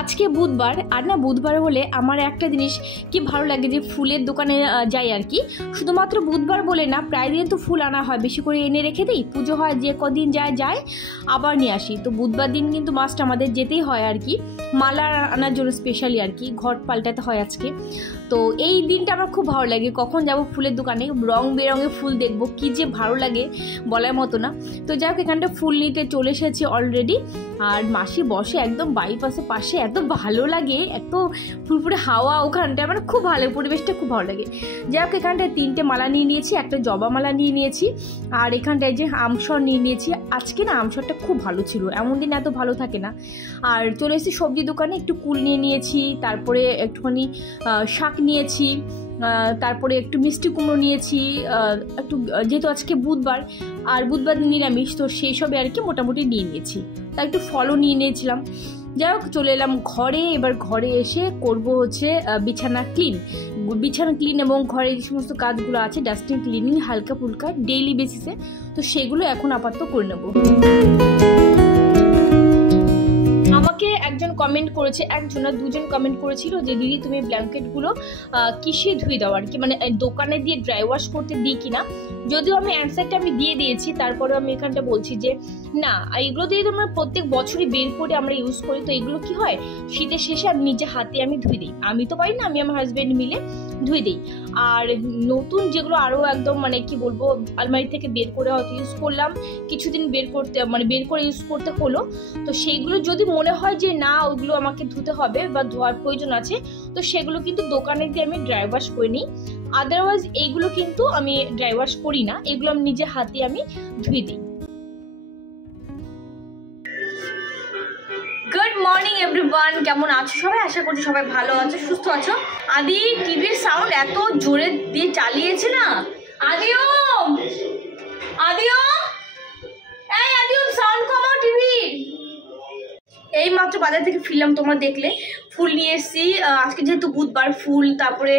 আজকে বুধবার, আর না বুধবার হলে আমার একটা জিনিস কি ভালো লাগে যে ফুলের দোকানে যাই আর কি। শুধুমাত্র বুধবার বলে না, প্রায় দিন তো ফুল আনা হয়, বেশি করে এনে রেখে দিই, পুজো হয়, যে কদিন যায় আবার নিয়ে আসি। তো বুধবার দিন কিন্তু মাস্ট আমাদের যেতেই হয় আর কি, মালা আনার জন্য স্পেশালি আর কি, ঘট পাল্টাতে হয় আজকে। তো এই দিনটা আমার খুব ভালো লাগে, কখন যাব ফুলের দোকানে, রং বেরঙের ফুল দেখবো, কি যে ভালো লাগে বলার মতো না। তো যাই হোক, এখানটা ফুল নিতে চলে এসেছি অলরেডি। আর মাসি বসে একদম বাইপাসের পাশে, এত ভালো লাগে, এত ফুরফুরে হাওয়া ওখানটায়, মানে খুব ভালো, পরিবেশটা খুব ভালো লাগে। যাই হোক, এখানটায় 3টে মালা নিয়ে নিয়েছি, একটা জবা মালা নিয়ে নিয়েছি, আর এখানটায় যে আমসর নিয়ে নিয়েছি। আজকে না আমসরটা খুব ভালো ছিল, এমন দিন এত ভালো থাকে না। আর চলে এসেছি সবজি দোকানে, একটু কুল নিয়ে নিয়েছি, তারপরে একটুখানি শাক নিয়েছি, তারপরে একটু মিষ্টি কুমড়ো নিয়েছি, একটু যেহেতু আজকে বুধবার আর বুধবার নিরামিষ, তো সেই সবে আর কি মোটামুটি নিয়ে নিয়েছি। তার একটু ফলও নিয়ে নিয়েছিলাম। যাই হোক, চলে এলাম ঘরে। এবার ঘরে এসে করব হচ্ছে বিছানা ক্লিন এবং ঘরের যে সমস্ত কাজগুলো আছে, ডাস্টিং ক্লিনিং হালকা ফুলকা ডেইলি বেসিসে, তো সেগুলো এখন আপাতত করে নেব। আমাকে একজন কমেন্ট করেছে, একজন না দুজন কমেন্ট করেছিল যে দিদি তুমি ব্ল্যাঙ্কেটগুলো কিসে ধুয়ে দাও আর কি, মানে দোকানে দিয়ে ড্রাই ওয়াশ করতে দিই কিনা। যদিও আমি অ্যান্সারটা আমি দিয়ে দিয়েছি, তারপরে আমি এখানটা বলছি যে না, এগুলো দিয়ে তো আমরা প্রত্যেক বছরই বের করে আমরা ইউজ করি। তো এগুলো কি হয়, শীতের শেষে আমি নিজে হাতে আমি ধুয়ে দিই, আমি তো পারি না, আমি আমার হাজব্যান্ড মিলে ধুয়ে দিই। আর নতুন যেগুলো আরও একদম মানে কি বলবো, আলমারি থেকে বের করে হয়তো ইউজ করলাম, কিছুদিন বের করে ইউজ করতে হলো, তো সেইগুলো যদি মনে হয় যে না ওগুলো আমাকে ধুতে হবে বা ধোয়ার প্রয়োজন আছে, তো সেগুলো কিন্তু দোকানে দিয়ে আমি ড্রাই ওয়াশ করে নিই। আদারওয়াইজ এইগুলো কিন্তু আমি ড্রাই ওয়াশ করি না, এগুলো আমি নিজে হাতে আমি ধুয়ে দিই। গুড মর্নিং এভরিওয়ান, কেমন আছো সবাই? আশা করছি সবাই ভালো আছো, সুস্থ আছো। আদি টিভির সাউন্ড এত জোরে দিয়ে চালিয়েছে না। আদিও সাউন্ড কমাও টিভি। এই মাত্র বাজার থেকে ফিরলাম, তোমরা দেখলে ফুল নিয়ে এসেছি। আজকে যেহেতু বুধবার, ফুল তারপরে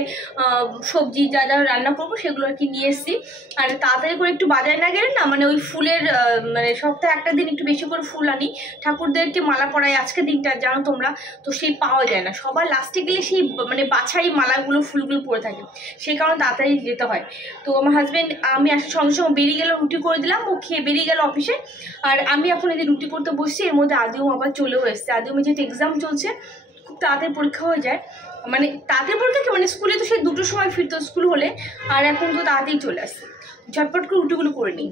সবজি যা যা রান্না করবো সেগুলো আর কি নিয়ে এসেছি। আর তাড়াতাড়ি করে একটু বাজারে না গেলে না, মানে ওই ফুলের মানে সপ্তাহে একটা দিন একটু বেশি করে ফুল আনি, ঠাকুরদেরকে মালা পরাই আজকে দিনটা, জানো তোমরা, তো সেই পাওয়া যায় না। সবার লাস্টে গেলে সেই মানে বাছাই মালাগুলো ফুলগুলো পরে থাকে, সেই কারণে তাড়াতাড়ি যেতে হয়। তো আমার হাজব্যান্ড আমি আসার সঙ্গে সঙ্গে বেরিয়ে গেল, রুটি করে দিলাম, ও খেয়ে বেরিয়ে গেল অফিসে। আর আমি এখন এদের রুটি করতে বসছি, এর মধ্যে আদিও আবার চলেও এসছে। আদিও যেহেতু এক্সাম চলছে, খুব তাড়াতাড়ি পরীক্ষা হয়ে যায়, মানে তাড়াতাড়ি পরীক্ষা কি, মানে স্কুলে তো সেই 2টোর সময় ফিরতো স্কুল হলে, আর এখন তো তাড়াতাড়ি চলে আসছে। ঝটপট করে রুটিগুলো করে নিই।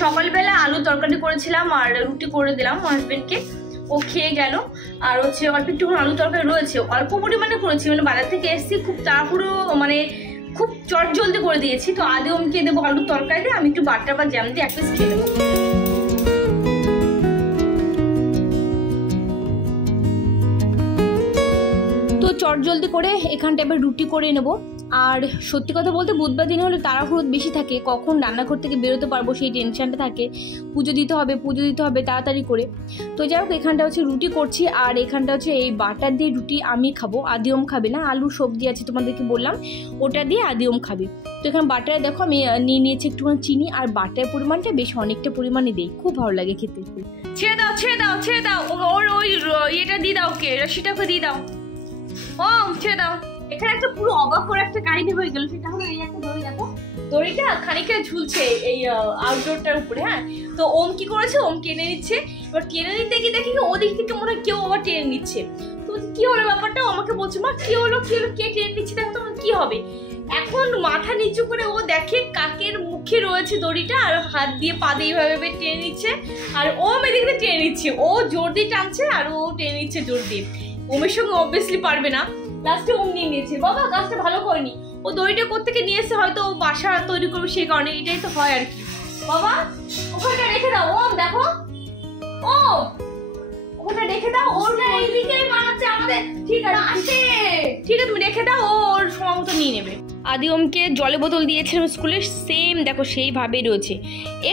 সকালবেলা আলু তরকারি করেছিলাম আর রুটি করে দিলাম হাজবেন্ডকে, ও খেয়ে গেল। আর হচ্ছে অল্প একটুখানি আলু তরকারি রয়েছে, অল্প পরিমাণে করেছি, মানে বাজার থেকে এসেছি, খুব তাড়াহুড়ো মানে খুব চট জলদি করে দিয়েছি। তো আদে ওমকে দেবো আলুর তরকারি দিয়ে, আমি একটু বাটার বা জ্যাম দিয়ে এক পিস খেয়ে নেবো। তো চট জলদি করে এখানটা এবার রুটি করে নেবো। আর সত্যি কথা বলতে বুধবার দিনে হলে তাড়াহুড়ো বেশি থাকে, কখন রান্নাঘর থেকে বেরোতে পারবো সেই টেনশনটা থাকে, পুজো দিতে হবে তাড়াতাড়ি করে। তো যাই হোক, এখানটা হচ্ছে রুটি করছি, আর এখানটা হচ্ছে এই বাটার দিয়ে রুটি আমি খাবো, আদিওম খাবে না। আলু সবজি আছে তোমাদেরকে বললাম, ওটা দিয়ে আদিওম খাবে। তো এখানে বাটারে দেখো আমি নিয়ে নিয়েছি একটুখানি চিনি, আর বাটার পরিমাণটা বেশ অনেকটা পরিমাণে দিই, খুব ভালো লাগে খেতে। ছেড়ে দাও ওর ওই ইয়েটা দিয়ে দাও, কে রশিটাকে দিয়ে দাও, ও ছেড়ে দাও। এখানে একটা পুরো অবাক করে একটা কাহিনী হয়ে গেল, সেটা হলো এই একটা দড়ি, দেখো দড়িটা খানিকটা ঝুলছে এই আউটডোরটার উপরে। হ্যাঁ, তো ওম কি করেছে, ওম টেনে নিচ্ছে। এবার টেনে নিতে গিয়ে দেখি ওদিক থেকে মনে হয় কেউ আবার টেনে নিচ্ছে। তো কি হলো ব্যাপারটা, আমাকে বলছে মা কি হলো কে টেনে নিচ্ছে, দেখো তোমার কি হবে। এখন মাথা নিচু করে ও দেখে কাকের মুখে রয়েছে দড়িটা, আর হাত দিয়ে পা দিয়ে এইভাবে টেনে নিচ্ছে, আর ওম এদিক দিয়ে টেনে নিচ্ছে, ও জোর দিয়ে টানছে আর ও টেনে নিচ্ছে জোর দিয়ে। ওমের সঙ্গে অবভিয়াসলি পারবে না, লাস্টে ওম নিয়ে নিয়েছে। বাবা কাজটা ভালো করেনি, ও দড়িটা কোত্থেকে নিয়ে এসে হয়তো ও বাসা তৈরি করবে, সেই কারণে এটাই তো হয় আর কি। বাবা ওখানটা রেখে দাও, ওম দেখো, ও ওখানটা রেখে দাও, ওর এইদিকেই বানাচ্ছে আমাদের। ঠিক আছে তুমি রেখে দাও, ও ওর সময় মতো নিয়ে নেবে। আদি ওমকে জলের বোতল দিয়েছিলাম স্কুলে, সেম দেখো সেইভাবেই রয়েছে,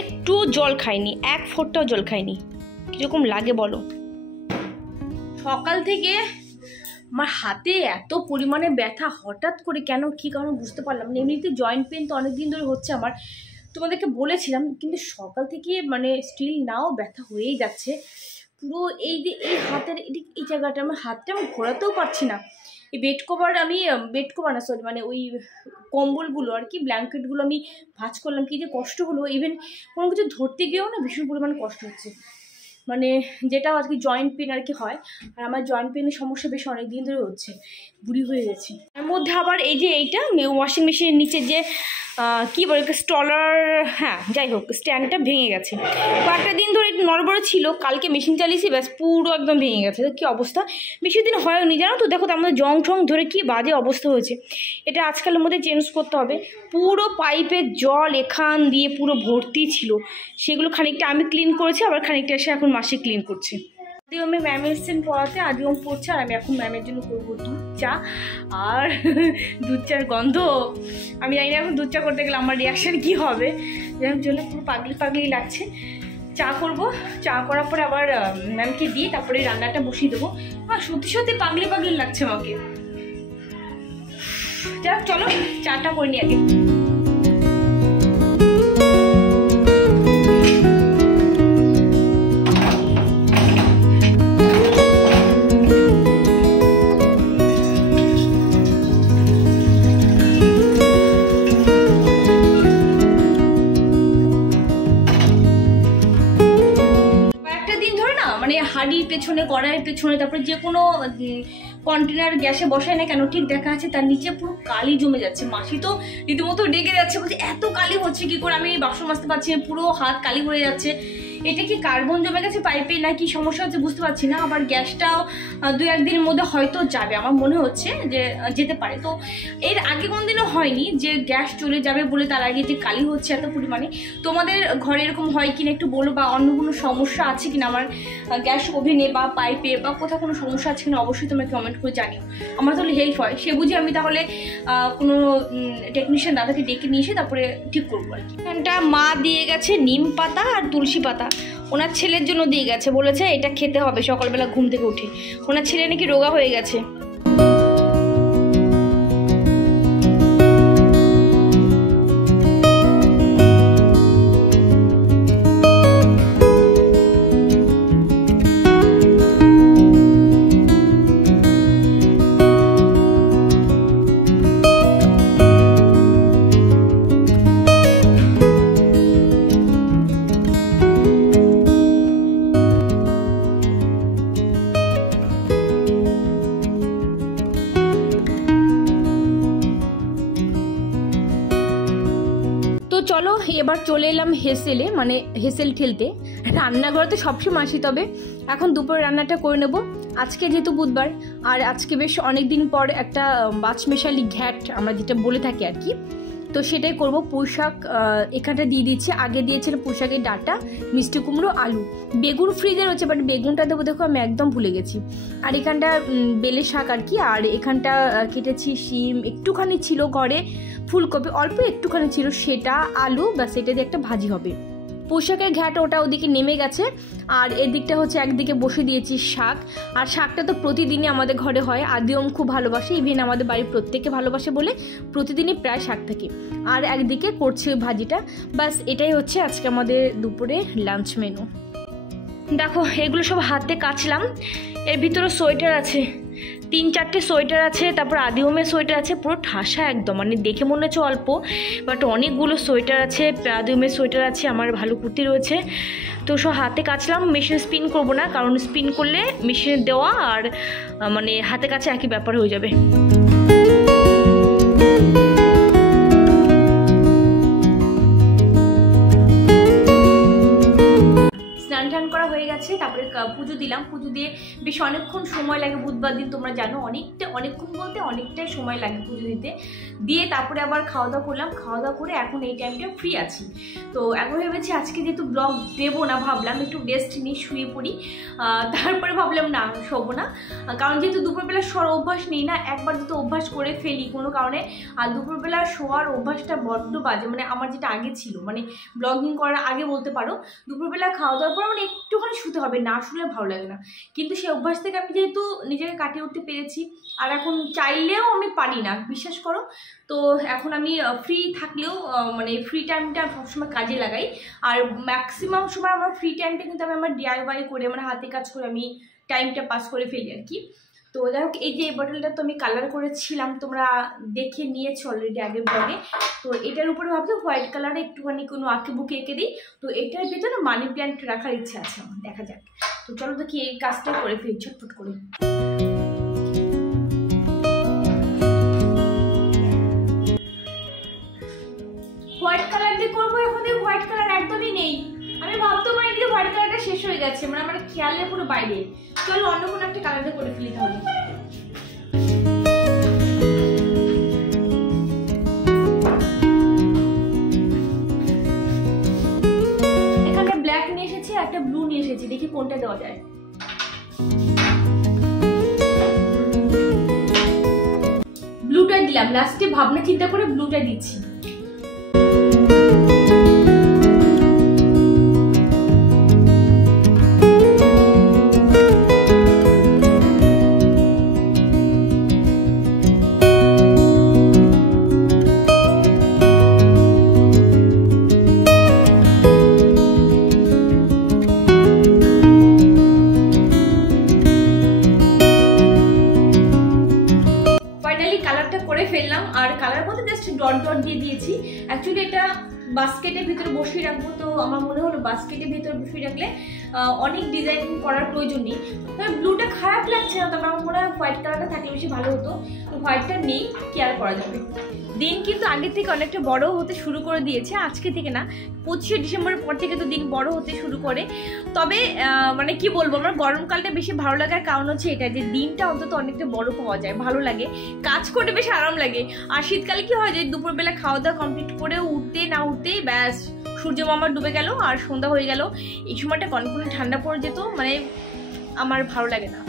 একটু জল খায়নি, 1 ফোঁটাও জল খায়নি। কিরকম লাগে বলো, সকাল থেকে আমার হাতে এত পরিমাণে ব্যথা হঠাৎ করে কেন কী কারণ বুঝতে পারলাম না। এমনিতে জয়েন্ট পেন তো অনেক দিন ধরে হচ্ছে আমার, তোমাদেরকে বলেছিলাম, কিন্তু সকাল থেকে মানে স্টিল নাও ব্যথা হয়েই যাচ্ছে পুরো। এই যে এই হাতের এই জায়গাটা, আমার হাতটা আমি ঘোরাতেও পারছি না। এই বেড কভার না সরি, মানে ওই কম্বলগুলো আর কি, ব্ল্যাঙ্কেটগুলো আমি ভাঁজ করলাম, কি যে কষ্ট হলো। ইভেন কোনো কিছু ধরতে গিয়েও না ভীষণ পরিমাণে কষ্ট হচ্ছে, মানে যেটা আর কি জয়েন্ট পেন আর কি হয়। আর আমার জয়েন্ট পেনের সমস্যা বেশ অনেক দিন ধরে হচ্ছে, বুড়ি হয়ে গেছি। এর মধ্যে আবার এই যে এইটা ওয়াশিং মেশিনের নিচে যে কী বলে স্টলার, হ্যাঁ যাই হোক, স্ট্যান্ডটা ভেঙে গেছে। কয়েকটা দিন ধরে একটু নড়বড় ছিল, কালকে মেশিন চালিয়েছি, ব্যাস পুরো একদম ভেঙে গেছে। কী অবস্থা, বেশি দিন হয়নি জানো তো। দেখো তো আমাদের জং ঠং ধরে কী বাজে অবস্থা হয়েছে। এটা আজকালের মধ্যে চেঞ্জ করতে হবে। পুরো পাইপের জল এখান দিয়ে পুরো ভর্তি ছিল, সেগুলো খানিকটা আমি ক্লিন করেছি, আবার খানিকটা এসে এখন মাসি ক্লিন করছে। আমি ম্যাম এসছেন পড়াতে, আদিওম পড়ছে, আর আমি এখন ম্যামের জন্য করবো দুধ চা। আর দুধ চার গন্ধ, আমি জানি না এখন দুধ চা করতে গেলে আমার রিয়াকশান কী হবে। যার জন্য পুরো পাগলি লাগছে। চা করব, চা করার পরে আবার ম্যামকে দিয়ে তারপরে রান্নাটা বসিয়ে দেবো। সত্যি পাগলি লাগছে আমাকে। যাক চলো চাটা করে নিই আগে। হাঁড়ির পেছনে, কড়াইয়ের পেছনে, তারপরে যে কোনো কন্টেনার গ্যাসে বসায় না কেন, ঠিক দেখা আছে তার নিচে পুরো কালি জমে যাচ্ছে। মাসি তো রীতিমতো ডেকে যাচ্ছে, বলছে এত কালি হচ্ছে কি করে, আমি বাসন মাজতে পারছি না, পুরো হাত কালি হয়ে যাচ্ছে। এটা কি কার্বন জমে গেছে পাইপে না কি সমস্যা হচ্ছে বুঝতে পারছি না। আবার গ্যাসটাও 2-1 দিনের মধ্যে হয়তো যাবে, আমার মনে হচ্ছে যে যেতে পারে। তো এর আগে কোনদিনও হয়নি যে গ্যাস চলে যাবে বলে তার আগে যে কালি হচ্ছে এত পরিমাণে। তোমাদের ঘরে এরকম হয় কিনা একটু বলো, বা অন্য কোনো সমস্যা আছে কিনা আমার গ্যাস ওভেনে বা পাইপে, বা কোথাও কোনো সমস্যা আছে কিনা অবশ্যই তোমরা কমেন্ট করে জানিও। আমার তাহলে হেল্প হয়, সে বুঝি আমি তাহলে কোনো টেকনিশিয়ান দাদাকে ডেকে নিয়ে এসে তারপরে ঠিক করবো আর কি। এখানটা মা দিয়ে গেছে নিম পাতা আর তুলসী পাতা, ওনার ছেলের জন্য দিয়ে গেছে, বলেছে এটা খেতে হবে সকালবেলা ঘুম থেকে উঠে। ওনার ছেলে নাকি রোগা হয়ে গেছে। চলো এবার চলে এলাম হেসেলে, মানে হেসেল ঠেলতে। রান্নাঘরে তো সবসময় আসি, তবে এখন দুপুরে রান্নাটা করে নেব। আজকে যেহেতু বুধবার, আর আজকে বেশ অনেক দিন পর একটা বাচমেশালি ঘ্যাট আমরা যেটা বলে থাকি আর কি, তো সেটাই করব। পুঁইশাক এখানটা দিয়ে দিচ্ছি, আগে দিয়েছিল পুঁইশাকের ডাঁটা, মিষ্টি কুমড়ো, আলু, বেগুন ফ্রিজে রয়েছে, বাট বেগুনটা দেবো দেখো আমি একদম ভুলে গেছি। আর এখানটা বেলে শাক আর কি, আর এখানটা কেটেছি শিম, একটুখানি ছিল ঘরে, ফুলকপি অল্প একটুখানি ছিল, সেটা, আলু, বা সেটা দিয়ে একটা ভাজি হবে। পোশাকের ঘ্যাট ওটা ওদিকে নেমে গেছে, আর এদিকটা হচ্ছে একদিকে বসে দিয়েছি শাক। আর শাকটা তো প্রতিদিনই আমাদের ঘরে হয়, আদিওম খুব ভালোবাসে, ইভেন আমাদের বাড়ির প্রত্যেকে ভালোবাসে বলে প্রতিদিনই প্রায় শাক থাকে। আর একদিকে করছি ওই ভাজিটা। বাস এটাই হচ্ছে আজকে আমাদের দুপুরে লাঞ্চ মেনু। দেখো এগুলো সব হাতে কাচলাম, এর ভিতরে সোয়েটার আছে, 3-4টে সোয়েটার আছে, তারপর আদিওমের সোয়েটার আছে, পুরো ঠাসা একদম, মানে দেখে মনে হচ্ছে অল্প, বাট অনেকগুলো সোয়েটার আছে, আদিওমের সোয়েটার আছে, আমার ভালো কুর্তি রয়েছে। তো সব হাতে কাচলাম, মেশিনে স্পিন করব না, কারণ স্পিন করলে মেশিনে দেওয়া আর মানে হাতে কাছে একই ব্যাপার হয়ে যাবে। স্নান করা হয়ে গেছে, তারপরে পুজো দিলাম। পুজো দিয়ে বেশ অনেকক্ষণ সময় লাগে, বুধবার দিন তোমরা জানো অনেকক্ষণ বলতে অনেকটাই সময় লাগে পুজো দিতে। দিয়ে তারপরে আবার খাওয়া দাওয়া করলাম, খাওয়া দাওয়া করে এখন এই টাইমটা ফ্রি আছি। তো এখন ভেবেছি আজকে যেহেতু ব্লগ দেবো না, ভাবলাম একটু রেস্ট নিয়ে শুয়ে পড়ি। তারপরে ভাবলাম না, শোবো না, কারণ যেহেতু দুপুরবেলা শোয়ার অভ্যাস নেই না, একবার যদি অভ্যাস করে ফেলি কোনো কারণে, আর দুপুরবেলা শোয়ার অভ্যাসটা বড্ড বাজে, মানে আমার যেটা আগে ছিল, মানে ব্লগিং করার আগে বলতে পারো, দুপুরবেলা খাওয়া দাওয়ার পর মানে একটুখানি শুতে হবে, না শুলে ভালো লাগে না, কিন্তু সেই অভ্যাস মাস থেকে আমি যেহেতু নিজেকে কাটিয়ে উঠতে পেরেছি, আর এখন চাইলেও আমি পারি না, বিশ্বাস করো। তো এখন আমি ফ্রি থাকলেও মানে ফ্রি টাইমটা সবসময় কাজে লাগাই, আর ম্যাক্সিমাম সময় আমার ফ্রি টাইমটা কিন্তু আমি আমার DIY করে, মানে হাতে কাজ করে আমি টাইমটা পাস করে ফেলি আর কি। তো যাই হোক, এই যে এই বটলটা তো আমি কালার করেছিলাম, তোমরা দেখে নিয়েছো অলরেডি আগের ব্লগে। তো এটার উপরে ভাবছি হোয়াইট কালারে একটুখানি কোনো আঁকে বুকে এঁকে দিই। তো এটার ভিতরে মানি প্ল্যান্ট রাখার ইচ্ছা আছে আমার, দেখা যাক। তো চলো দেখি এই কাজটা করে ফেলি ছটফট করে। হোয়াইট কালার দিয়ে করবো, এখন হোয়াইট কালার একদমই নেই। আমি ভাবতে পারি যে হোয়াইট কালারটা শেষ হয়ে গেছে, মানে আমার খেয়ালের পুরো বাইরে। চলো অন্য কোনো একটা কালারে করে ফেলি তাহলে। এখানে ব্ল্যাক নিয়ে এসেছি, একটা ব্লু নিয়ে এসেছি, দেখি কোনটা দেওয়া যায়। ব্লুটা দিলাম লাস্টে, ভাবনা চিন্তা করে ব্লুটা দিচ্ছি। ফেললাম, আর কালার বলতে জাস্ট ডট ডট দিয়ে দিয়েছি। অ্যাকচুয়ালি এটা বাস্কেটের ভিতরে বসিয়ে রাখবো, তো আমার মনে হলো বাস্কেটের ভিতরে বসিয়ে রাখলে অনেক ডিজাইন করার প্রয়োজন নেই। তবে ব্লুটা খারাপ লাগছে না, তবে আমার মনে হয় হোয়াইট কালারটা থাকলে বেশি ভালো হতো। তো হোয়াইটটা নেই, কেয়ার করা যাবে। দিন কিন্তু আগের থেকে অনেকটা বড় হতে শুরু করে দিয়েছে, আজকে থেকে না, 25শে ডিসেম্বরের পর থেকে তো দিন বড় হতে শুরু করে। তবে মানে কি বলবো, আমার গরমকালটা বেশি ভালো লাগার কারণ হচ্ছে এটা, যে দিনটা অন্তত অনেকটা বড় পাওয়া যায়, ভালো লাগে, কাজ করতে বেশ আরাম লাগে। আর শীতকালে কি হয় যে দুপুরবেলা খাওয়া দাওয়া কমপ্লিট করে উঠতে না উঠতেই ব্যাস সূর্য মামা ডুবে গেল আর সন্ধ্যা হয়ে গেল। এই সময়টা কনকনে ঠান্ডা পড়ে যেত, মানে আমার ভালো লাগে না,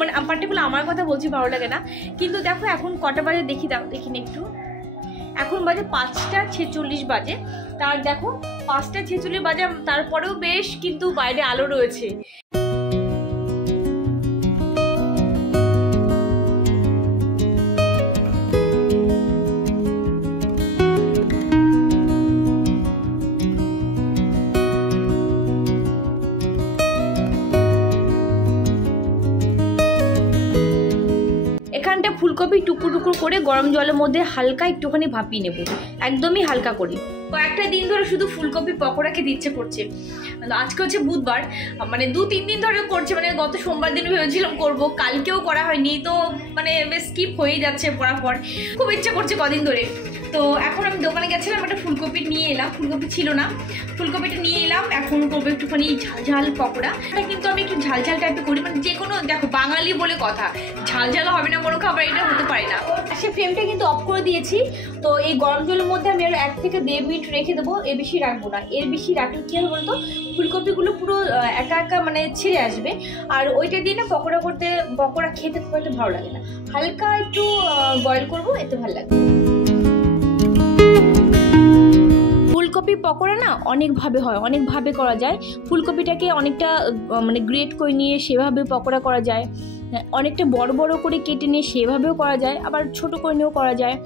মানে পার্টিকুলার আমার কথা বলছি, ভালো লাগে না। কিন্তু দেখো এখন কটা বাজে দেখি, দাও দেখিনি একটু, এখন বাজে 5টা 46 বাজে। তার দেখো 5টা 46 বাজে, তারপরেও বেশ কিন্তু বাইরে আলো রয়েছে। এখানটা ফুলকপি টুকরো টুকরো করে গরম জলের মধ্যে হালকা একটুখানি ভাপিয়ে নেব, একদমই হালকা করে। কয়েকটা দিন ধরে শুধু ফুলকপি পকোড়া খেতে ইচ্ছে করছে। আজকে হচ্ছে বুধবার, মানে 2-3 দিন ধরে করছে, মানে গত সোমবার দিন ভেবেছিলাম করব, কালকেও করা হয়নি, তো মানে বেশ স্কিপ হয়ে যাচ্ছে পরাপর। খুব ইচ্ছা করছে কদিন ধরে। তো এখন আমি দোকানে গেছিলাম, একটা ফুলকপি নিয়ে এলাম, ফুলকপি ছিল না, ফুলকপিটা নিয়ে এলাম। এখন করবো একটুখানি ঝাল ঝাল পকোড়া। কিন্তু আমি একটু ঝাল ঝাল টাইপের করি, মানে যে কোনো, দেখো বাঙালি বলে কথা, ঝাল ঝাল হবে না কোনো খাবার, এটা হতে পারে না। সে ফ্লেমটা কিন্তু অফ করে দিয়েছি। তো এই গরম জলের মধ্যে আমি আরো 1 থেকে 1.5 মিনিট রেখে দেবো, এর বেশি রাখবো না। এর বেশি রাখলে কি হবে বলতো, ফুলকপিগুলো পুরো একা একা মানে ছেড়ে আসবে, আর ওইটা দিয়ে না পকোড়া করতে, পকোড়া খেতে খুব একটা ভালো লাগে না। হালকা একটু বয়েল করবো, এতে ভালো লাগবে। ফুলকপি পকোড়া না অনেকভাবে হয়, অনেকভাবে করা যায়। ফুলকপিটাকে অনেকটা মানে গ্রেট করে নিয়ে সেভাবে পকোড়া করা যায়, অনেকটা বড় বড় করে কেটে নিয়ে সেভাবেও করা যায়, আবার ছোট করে নিয়েও করা যায়।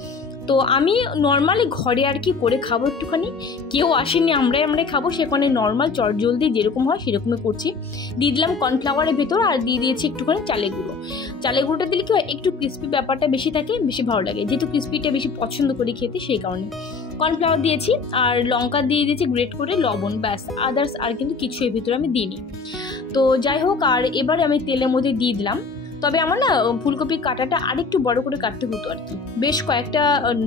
তো আমি নর্মালি ঘরে আর কি করে খাবো একটুখানি, কেউ আসেনি, আমরাই খাবো, সেখানে নর্মাল চটজলদি যেরকম হয় সেরকমই করছি। দিয়ে দিলাম কর্নফ্লাওয়ারের ভেতর, আর দিয়ে দিয়েছি একটুখানি চালের গুঁড়ো। চালের গুঁড়োটা দিলে কি হয়, একটু ক্রিস্পি ব্যাপারটা বেশি থাকে, বেশি ভালো লাগে, যেহেতু ক্রিস্পিটা বেশি পছন্দ করি খেতে, সেই কারণে কর্নফ্লাওয়ার দিয়েছি। আর লঙ্কা দিয়ে দিয়েছি গ্রেট করে, লবণ, ব্যাস, আদার্স আর কিন্তু কিছু এর ভিতরে আমি দিইনি। তো যাই হোক, আর এবারে আমি তেলের মধ্যে দিয়ে দিলাম। তবে আমার না ফুলকপির কাঁটাটা আরেকটু বড় করে কাটতে হতো আর কি, বেশ কয়েকটা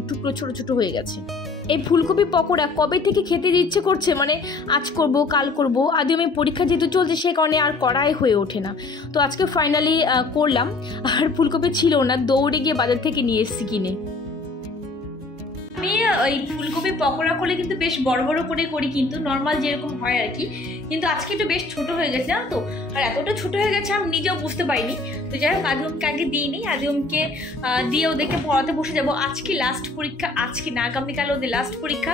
টুকরো ছোট ছোট হয়ে গেছে। এই ফুলকপি পকোড়া কবে থেকে খেতে ইচ্ছে করছে, মানে আজ করব কাল করব, আদি আমি পরীক্ষা যেহেতু চলছে সে কারণে আর করাই হয়ে ওঠে না। তো আজকে ফাইনালি করলাম, আর ফুলকপি ছিল না, দৌড়ে গিয়ে বাজার থেকে নিয়ে এসেছি কিনে। আমি ওই ফুলকপি পকোড়া করলে কিন্তু বেশ বড় বড় করে করি, কিন্তু নর্মাল যেরকম হয় আর কি, কিন্তু আজকে একটু বেশ ছোট হয়ে গেছে জানো তো, আর এতটা ছোট হয়ে গেছে আমি নিজেও বুঝতে পারিনি। তো যাই হোক, আদিমকে আগে দিইনি, আদিমকে দিয়ে ওদেরকে পড়াতে বসে যাবো। আজকে লাস্ট পরীক্ষা, আজকে না আগামীকাল ওদের লাস্ট পরীক্ষা,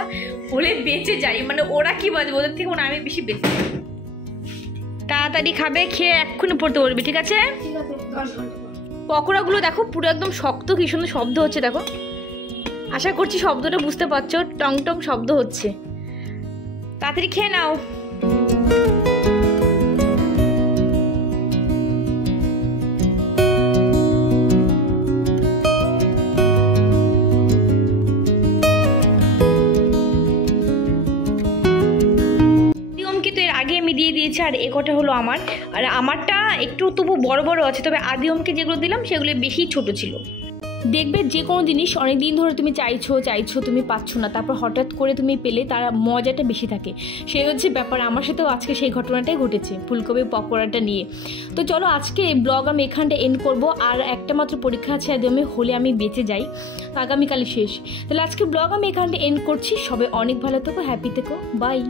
হলে বেঁচে যাই, মানে ওরা কি বাজবে, ওদের থেকে আমি বেশি বেঁচে যাই। তাড়াতাড়ি খাবে, খেয়ে এক্ষুনি পড়তে বলবি, ঠিক আছে? পকোড়াগুলো দেখো পুরো একদম শক্ত, কি সুন্দর শব্দ হচ্ছে দেখো। আশা করছি শব্দটা বুঝতে পারছো, টং টং শব্দ হচ্ছে। তাড়াতাড়ি খেয়ে নাও। আগে আমি দিয়ে দিয়েছি, আর এ কটা হলো আমার। আর আমারটা একটু তবু বড় বড় আছে, তবে আদিওমকে যেগুলো দিলাম সেগুলো বেশি ছোট ছিল। দেখবে যে কোনো জিনিস অনেক দিন ধরে তুমি চাইছো তুমি পাচ্ছ না, তারপর হঠাৎ করে তুমি পেলে তার মজাটা বেশি থাকে। সেই হচ্ছে ব্যাপার। আমার সাথেও আজকে সেই ঘটনাটাই ঘটেছে ফুলকপি পকোড়াটা নিয়ে। তো চলো আজকে ব্লগ আমি এখানটা এন্ড করব। আর একটা মাত্র পরীক্ষা আছে একদমই, হলে আমি বেঁচে যাই, আগামীকালই শেষ। তাহলে আজকে ব্লগ আমি এখানটা এন্ড করছি। সবাই অনেক ভালো থেকো, হ্যাপি থেকো, বাই।